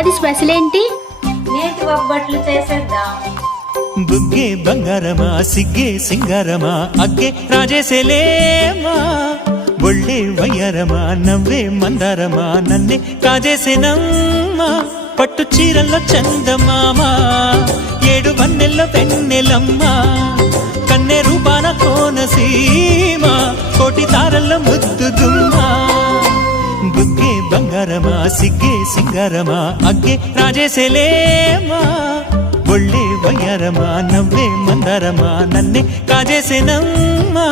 Ugadi special ఏంటి? నేతి బొబ్బట్లు చేసేద్దాం. బుగ్గే బంగారమా సిగ్గే సింగారమా అగ్గే రాజేసేలేమా ఒళ్ళే వయ్యారమా నవ్వే మందారమా నన్నే కాజేసేనమ్మా పట్టు చీరల్లో చందమామా ఏడు వన్నెల్లో పెన్నెలమ్మా కన్నె రూపాన కోనసీమ కోటి తారల్లో ముద్దుగుమ్మా బుగ్గే బంగారమా సిగ్గే సింగారమా అగ్గే రాజేసేలేమా ఒళ్ళే వయ్యారమా నవ్వే మందారమా నన్నే కాజేసేనమ్మా